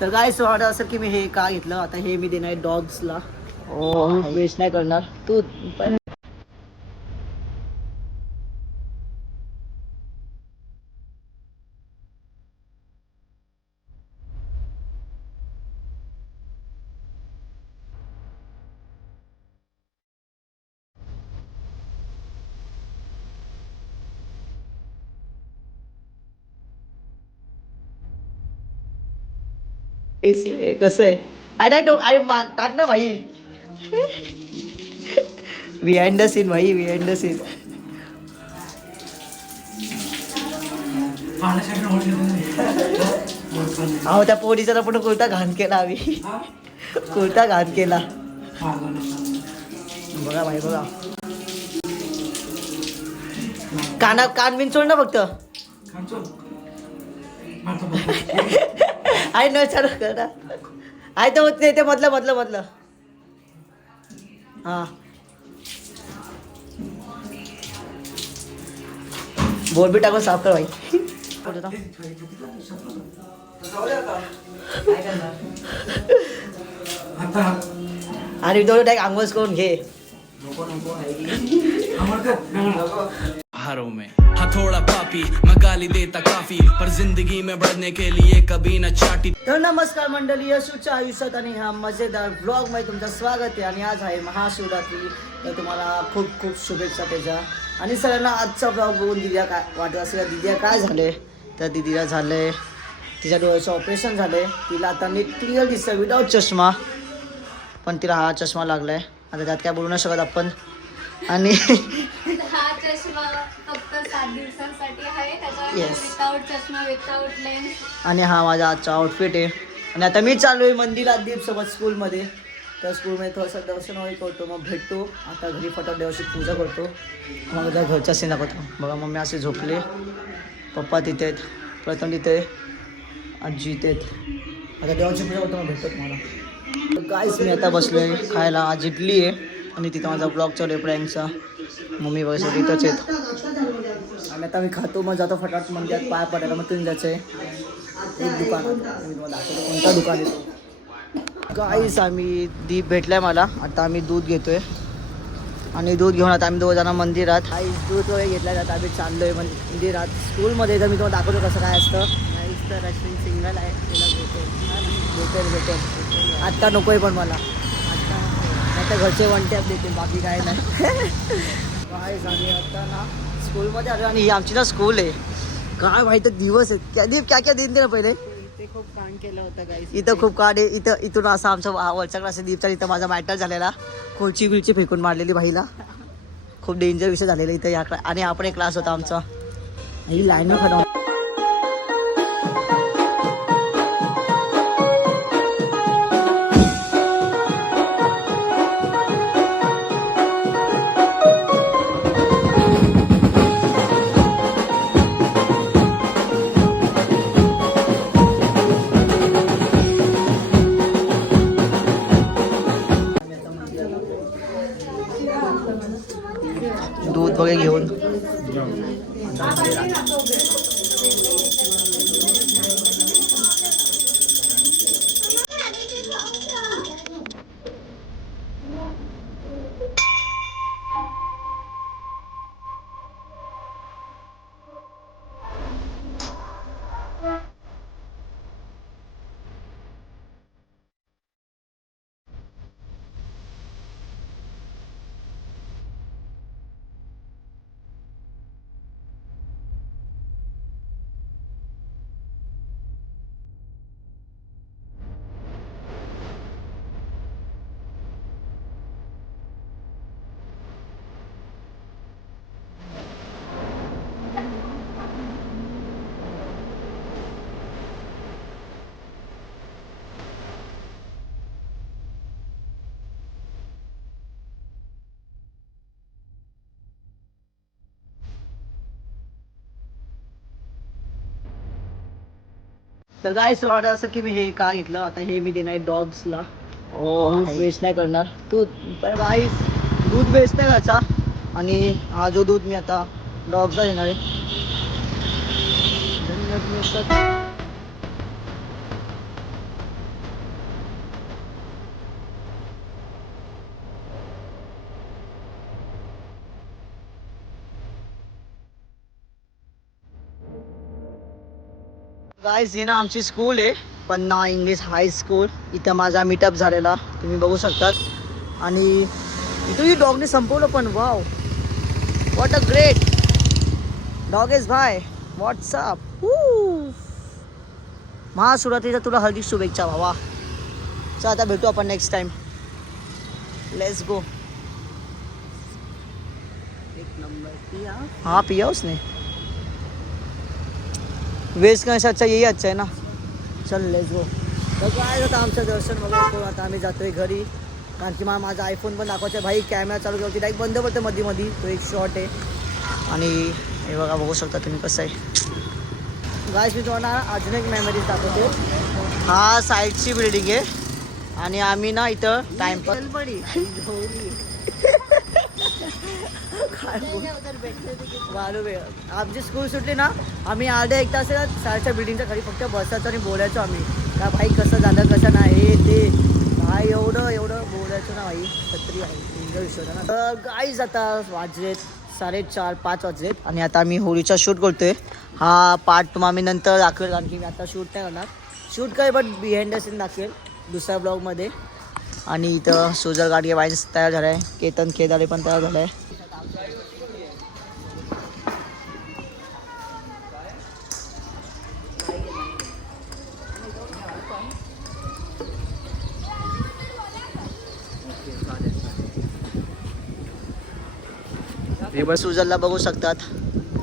तर काय वाटत असेल की मी हे का घेतलं. आता हे मी देणार डॉग्सला. वेस्ट नाही करणार तू पण. कसं आहे अरे टाक ना भाई. बिहाइंड द सीन भाई, बिहाइंड द सीन. अहो त्या पोरीचा पण कुर्ता घाण केला आम्ही. कुर्ता घाण केला. बघा भाई बघा. कान बिन सोड ना फक्त. आहे न चालू कर ना. आहे तर होत नाही ते मधलं. हा बोल बी टाकून साफ कर भाई. आणि दोन टाक आंघोळ करून घे. हारों में हथौड़ा पापी मैं गाली देता काफी पर जिंदगी में बढ़ने के लिए कभी न चाटी. तर नमस्कार मंडळी, यशूच्या आयुष्यात आणि ह्या मजेदार ब्लॉग मध्ये तुमचं स्वागत आहे. आणि आज आहे महाशिवरात्री, तर तुम्हाला खूप खूप शुभेच्छा त्याच्या. आणि सगळ्यांना आजचा ब्लॉग बघून दिद्या काय वाटत असेल, दिद्या काय झाले तर दिदीला झालंय तिच्या डोळ्याचं ऑपरेशन झालंय. तिला आता नीट क्लिअर दिसतं विदाऊट चष्मा, पण तिला हा चष्मा लागलाय. आता त्यात काय बोलू नाही शकत आपण. आणि हा चष्मा फक्त 7 दिवसांसाठी आहे. त्याच्यावर Yes. विदाउट चष्मा, विदाउट लेन्स. आणि हा माझा आजचा आउटफिट आहे. आणि आता मी चालू आहे मंदिरात दीपसोबत स्कूलमध्ये. तर स्कूलमध्ये थोडंसं दर्शन वगैरे करतो, मग भेटतो. आता घरी फटाफट देवाची पूजा करतो, मग त्या घरच्या सीन दाखवतो. बघा मम्मी असे झोपले, पप्पा तिथे आहेत, प्रथम तिथे, आजी इथे आहेत. आता देवाची पूजा करतो, मग भेटतो तुम्हाला. काहीच मी आता बसलो आहे खायला. आज इडली आहे आणि तिथं माझा ब्लॉग चालू आहे प्रँकचा. मम्मी वगैरे सगळे इथंच आहेत. आणि आता मी खातो, मग जातो फटाफट मंदिरात पाय पडायला. मग तुम्ही जायचं आहे एक दुकान, मी तुम्हाला दाखवतो कोणता दुकान येतो. काहीच आम्ही दीप भेटलाय मला. आता आम्ही दूध घेतोय आणि दूध घेऊन आता आम्ही 2 जण मंदिरात. काहीच दूध वगैरे घेतल्या जात आम्ही चाललोय मंदिरात. स्कूलमध्ये तर मी तुम्हाला दाखवतो कसं काय असतं. काहीच तर अश्विन सिंगल आहे, त्याला भेटेल आत्ता नको आहे पण मला. आता घरचे वन टॅप देतील, बाकी काय नाही. काहीच आम्ही आता ना स्कूलमध्ये आलो. आणि ही आमची ना स्कूल आहे. काय माहिती दिवस आहेत क्या दीप, क्या दिन ना पहिले. इथे खूप कांड केलं होतं काही, इथं खूप कांड आहे. इथून असं आमचा वरच्या क्लास दीपचा, इथं माझा मॅटर झालेला. खुर्ची बिळची फेकून मारलेली भाईला. खूप डेंजर विषय झालेला इथं या. आणि आपण एक क्लास होता आमचा. ही लाईन खरं. दूध वगैरे घेऊन तर काय वाटत असं की मी हे का घेतलं. आता हे मी देणार डॉग्सला. वेस्ट नाही करणार तू पण गाईस. दूध वेस्ट नाही करायचा. आणि हा जो दूध मी आता डॉग्सला देणार आहे. गाईस ही ना आमची स्कूल आहे पन्ना इंग्लिश हाय स्कूल. इथं माझा मीटअप झालेला तुम्ही बघू शकतात. आणि इथं ही डॉगने संपवलं पण. Wow what a great dog is भाय. व्हॉट्सअप महाशिवरात्रीचा तुला हार्दिक शुभेच्छा भावा. चल आता भेटू आपण नेक्स्ट टाइम. Let's go. एक नंबर पिया. हाँ पिया उसने. वेस्ट करण्याचा अच्छा यही अच्छा आहे ना. चल लेट्स गो. तर काय आता आमचं दर्शन वगैरे करून आता आम्ही जातोय घरी. कारण की मला माझा आयफोन पण दाखवायचा भाई. कॅमेरा चालू केला डायरेक्ट बंद पडतं मध्ये मध्ये. तो एक शॉट आहे. आणि हे बघा बघू शकता तुम्ही कसं आहे. गाईस मी तुम्हाला अजून एक मेमरीज दाखवतो. हा साईडची बिल्डिंग आहे आणि आम्ही ना इथं टाइमपास पडी आमची स्कूल सुटली ना आम्ही अर्ध्या एक तास शाळेच्या बिल्डिंगच्या खाली फक्त बसायचो आणि बोलायचो आम्ही. का भाई कसं झालं कसं नाही हे ते भाई एवढं बोलायचो ना भाई. छत्री आहे एन्जॉय विषय होता ना. गाईज आता वाजलेत 4:30-5 वाजलेत आणि आता मी होळीचा शूट करतोय. हा पार्ट तुम्हाला मी नंतर दाखवेल कारण की मी आता शूट नाही करणार. शूट काय बट बिहाइंड द सीन दाखवेल दुसऱ्या ब्लॉगमध्ये. आणि इथं सुजल गाडगे वाईन्स तयार झाला आहे. केतन खेदारे पण तयार झालं आहे. सुजलला बघू शकतात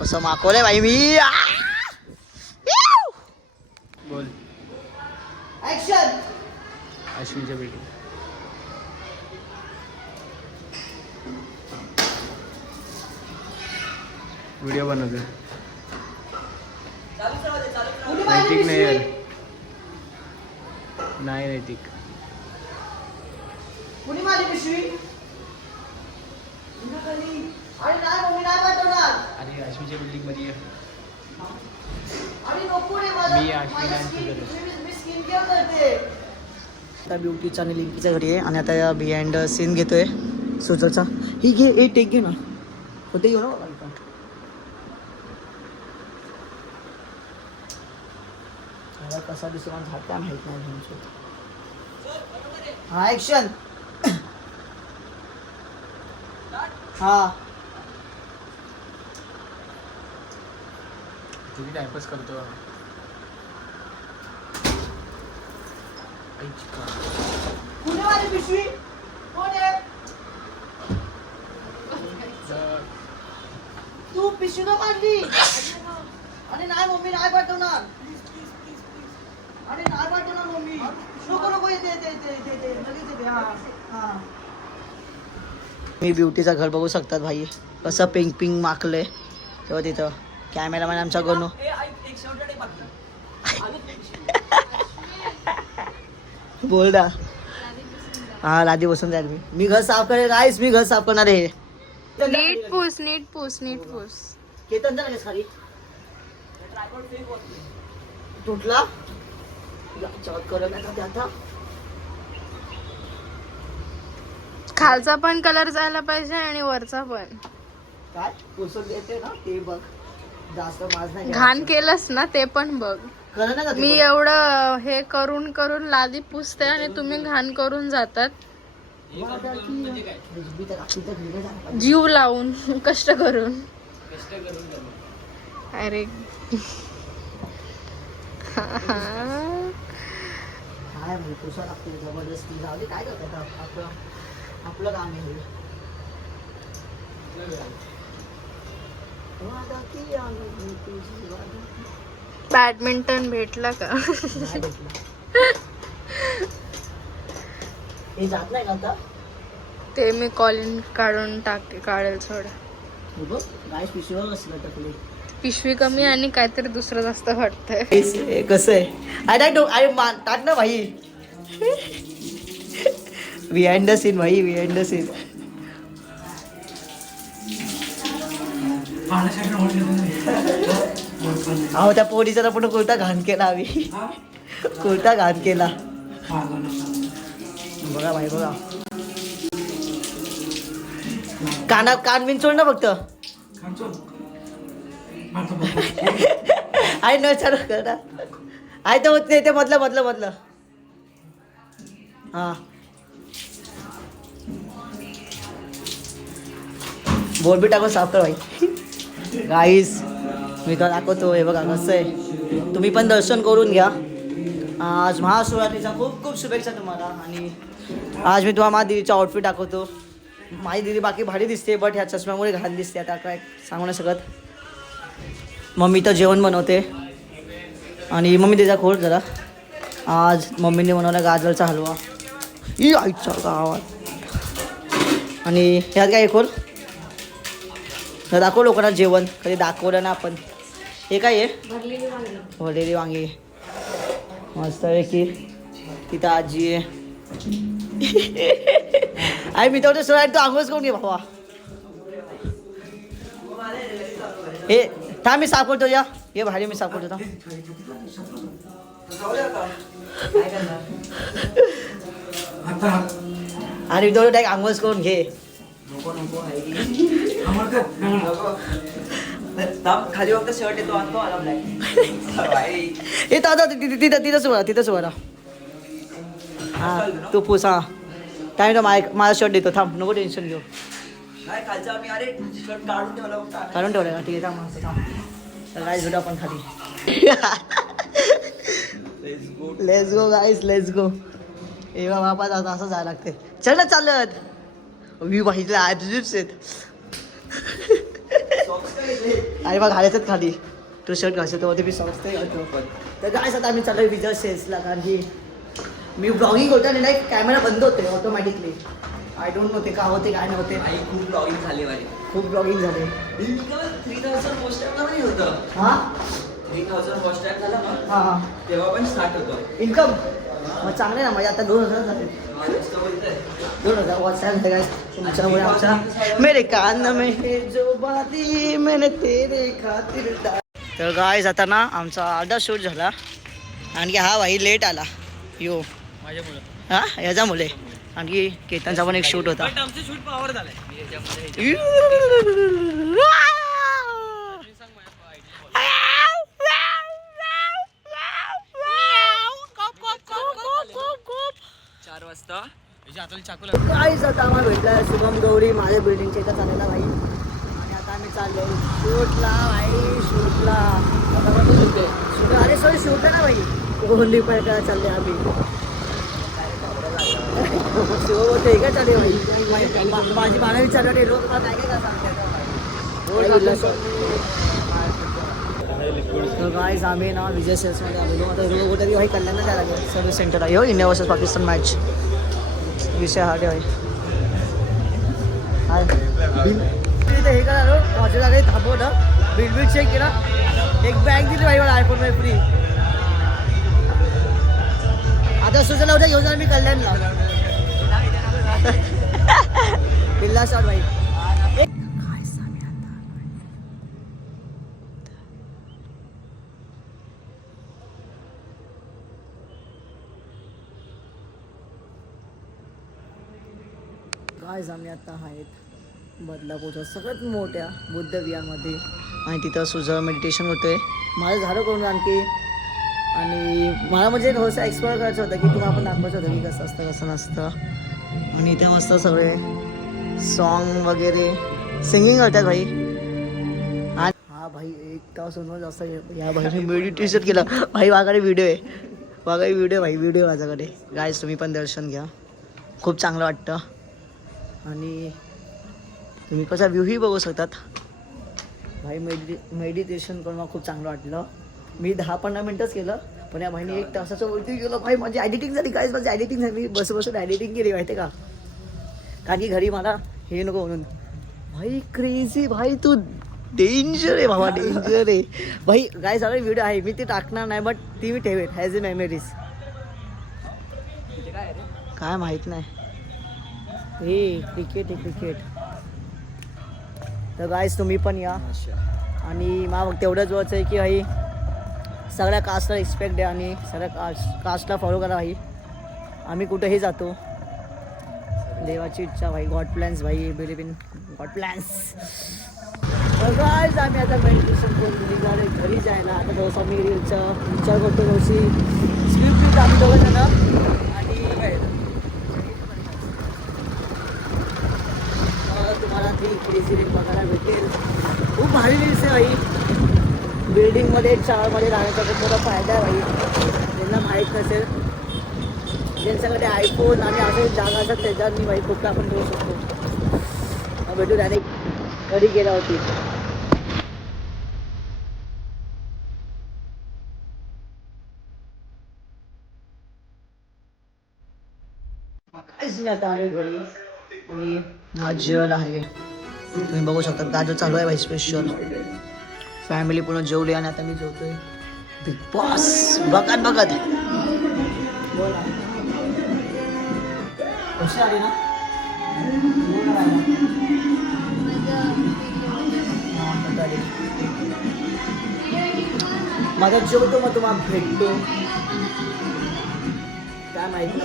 कसं माखवलंय भाई मी. बोल. ऍक्शन. अश्विनच्या बिल्डिंग. व्हिडिओ बनवतो. नैतिक नाही यार. नाही नैतिक. कुणी माझी पिशवी. अरे नाही मम्मी नाही पाठवणार. अरे अश्विनच्या बिल्डिंग मध्ये ये. अरे नको रे माझं. मी अश्विन मी स्किन केअर करते. आता ब्युटीचा आणि लिंकीच्या घरी आहे आणि आता बिहाइंड सीन घेतोय सुजलचा. ही घे ए टेक घे ना. होते घेऊ ना. कसा दुसरा झाड काय माहित नाही. हा ऍक्शन. हा तुम्ही टाइमपास करतो. कुठे माझी पिशवी. कोण आहे तू. पिशवी न मारली. आणि नाही मम्मी नाही पाठवणार. अरे नाही पाठवणार मम्मी. नको येते लगेच येते. हा मी ब्युटीचं घर बघू शकतात भाई कसं पिंक माकलंय. तेव्हा तिथं कॅमेरामॅन आमचा गणू. बोल ना. हा लादी बसून जाईल मी घर साफ करेल. गाईस मी घर साफ करणार आहे. नीट पूस. केतन जा खाली. तुटला आता. खालचा पण कलर जायला पाहिजे आणि वरचा पण. काय पुसून देते ना ते बघ. जास्त माझ नाही घाण केलंस ना ते पण बघ. कळलं ना. मी एवढं हे करून लादी पुसते आणि तुम्ही घाण करून जातात. जीव लावून कष्ट करून. अरे काय म्हणजे पुसा लागते जबरदस्ती. जाऊ दे काय करतात आपलं काम आहे. बॅडमिंटन भेटला का. हे जात नाही का आता. ते मी कॉलिन काढेल थोडं. गाय पिशवीवर बसलं टाकली. पिशवी कमी आणि काहीतरी दुसरं जास्त वाटतंय. कसं आहे. अरे टाक ना भाई. बिहाइंड द सीन भाई. Behind the scene. अहो त्या पोरीचा पण कुर्ता घाण केला आम्ही. कुर्ता घाण केला. बघा भाई बघा. कान विंचोड ना फक्त. आई न चालू कर ना. आहे तर होत नाही ते मधलं हा बोल बी टाकून साफ कर भाई गाईस मी तर दाखवतो हे बघा कसं आहे तुम्ही पण दर्शन करून घ्या आज महाशिवरात्रीचा खूप खूप शुभेच्छा तुम्हाला आणि आज मी तुम्हाला माझ्या दीदीचा आउटफिट दाखवतो माझी दीदी बाकी भारी दिसते बट ह्या चष्म्यामुळे घाण दिसते आता काय सांगू नाही शकत मम्मी तर जेवण बनवते आणि मम्मी त्याचा खोड जरा आज मम्मीने बनवला गाजरचा हलवा ई आईच्या गावात आणि ह्यात काय खोल दाखव लोकांना जेवण कधी दाखवलं ना आपण हे काय आहे भरलेली वांगी मस्त आहे की तिथं आजी आहे आई मी तर सोळा तू आंघोळच करून घे भावा हे थांब मी साफ करतो या ये भारी मी साफ करतो आणि मी तेवढं आंघोळच करून घे खाली फक्त शर्ट येतो आणतो आला ब्लॅक हे दादा तिथंच बरा हा तू पुस हा टाइम माझा शर्ट देतो थांब नको टेन्शन घेऊ नाही खालचा आम्ही अरे शर्ट काढून ठेवला फक्त काढून ठेवलं का ठीक आहे थांब तर गाईस भेटू आपण खाली let's go guys let's go ए बाबा आता असं जायला लागते चल ना चालत मी पाहिजे आजच आहेत अरे बघ घालायचंच खाली तो शर्ट घालतो ते मी समजते तर काय आता आम्ही चालू विजय सेल्सला कारण की मी ब्लॉगिंग होतं आणि नाही कॅमेरा बंद होते ऑटोमॅटिकली आय डोंट नो ते का होते काय नव्हते आई खूप ब्लॉगिंग झाली माझी खूप ब्लॉगिंग झाले 3000 फर्स्ट टाइम नाही होतं हां 3000 फर्स्ट टाइम झाला ना हां हां तेव्हा पण स्टार्ट होतं इन्कम मग चांगले ना म्हणजे आता 2000 झाले 2000 व्हॉट्सॲप झाले काय तुमच्यामुळे आमच्या मेरे कान में है जो बाती मैंने तेरे खातिर तर गाईज आता ना आमचा अर्धा शूट झाला आणखी हा भाई लेट आला यो माझ्यामुळं हा याचा मुले आणखी केतनचा पण एक शूट होता आमचं शूट पावर झालंय काहीच आता आम्हाला भेटला शुभम गौरी माझ्या बिल्डिंगच्या इथं चाललेला भाई आणि आता आम्ही चाललो शूटला भाई शूटला अरे सॉरी शूट ना भाई गोंडी पायका चालले आम्ही शिव होते का चालले भाई माझी मला विचारले रोज काय काय का सांगते गाईज आम्ही ना विजय सेल्समध्ये आलेलो आता रोग कुठे भाई कल्याणला जायला लागेल सर्व्हिस सेंटर आहे हो इंडिया वर्सेस पाकिस्तान मॅच विषय हा आहे हाय बिल तिथे हे करा माझ्या जागे थांबवलं बिल बिल चेक केला एक बॅग दिली भाई मला आयफोन बाय फ्री आता सुचला उद्या घेऊन जाणार मी कल्याणला बिल्ला शॉट भाई गाईज आम्ही आता आहेत बदलापूरच्या सगळ्यात मोठ्या बुद्ध विहारमध्ये आणि तिथं सुझर मेडिटेशन होतं आहे माझं झालं करून आणखी आणि मला म्हणजे थोडंसं एक्सप्लोअर करायचं होतं की तुम्हाला आपण दाखवायचं होतं की कसं असतं कसं नसतं आणि इथे मस्त सगळे सॉन्ग वगैरे सिंगिंग करतात भाई आणि हा भाई 1 तास होणार जास्त या भाईने मेडिटेशन केलं भाई माझ्याकडे व्हिडिओ आहे माझ्याकडे व्हिडिओ माझ्याकडे गाईज तुम्ही पण दर्शन घ्या खूप चांगलं वाटतं आणि तुम्ही कसा व्ह्यूही बघू शकतात भाई मेडिटेशन करून मला खूप चांगलं वाटलं मी 10-15 मिनटंच केलं पण या भाईने 1 तासाचं वरती गेलं भाई माझी एडिटिंग झाली काहीच माझी एडिटिंग झाली मी बसून एडिटिंग केली माहिती का कारण की घरी मला हे नको म्हणून भाई क्रेझी भाई तू डेंजर आहे बाबा डेंजर आहे भाई काय सगळे व्हिडिओ आहे मी ते टाकणार नाही बट ती मी ठेवेन हॅज ए मेमरीज काय माहीत नाही हे क्रिकेट आहे क्रिकेट तर गाईज तुम्ही पण या आणि मला तेवढंच बोलायचं आहे की भाई सगळ्या कास्टला रिस्पेक्ट द्या आणि सगळ्या कास्टला फॉलो करा भाई आम्ही कुठेही जातो देवाची इच्छा भाई गॉड प्लॅन्स भाई believe in God plans guys आम्ही आता मेडिटेशन करून निघाले घरी जायला. आता थोडंसा मी विचार करतो थोडीशी स्पीड आम्ही दोघं जण आणि तुम्हाला ती क्रेझी रेट बघायला भेटेल. खूप भारी रील्स आहे भाई. बिल्डिंगमध्ये शाळामध्ये राहण्याचा खूप मोठा फायदा आहे भाई. ज्यांना माहीत नसेल, ज्यांच्याकडे आयफोन आणि असे जागा असतात त्याच्यात मी भाई कुठला आपण करू शकतो. भेटू त्याने घरी गेला होती. काहीच नाही आता आले घरी आणि आज जेवण आहे. तुम्ही बघू शकता गाजर चालू आहे भाई स्पेशल. फॅमिली पूर्ण जेवली आणि आता मी जेवतोय. बिग बॉस बघत बघत बोला कशी आली ना. माझा जेवतो मग तुम्हाला भेटतो. काय माहिती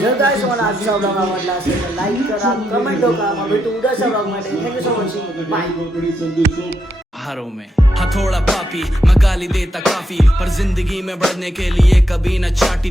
जर काय तुम्हाला आजचा ब्लॉग आवडला असेल तर लाईक करा, कमेंट करा. मग भेटू उद्याच्या ब्लॉगमध्ये. Thank you so much. बाय. हारों में हथौड़ा पापी मैं गाली देता काफी पर जिंदगी में बढ़ने के लिए कभी न चाटी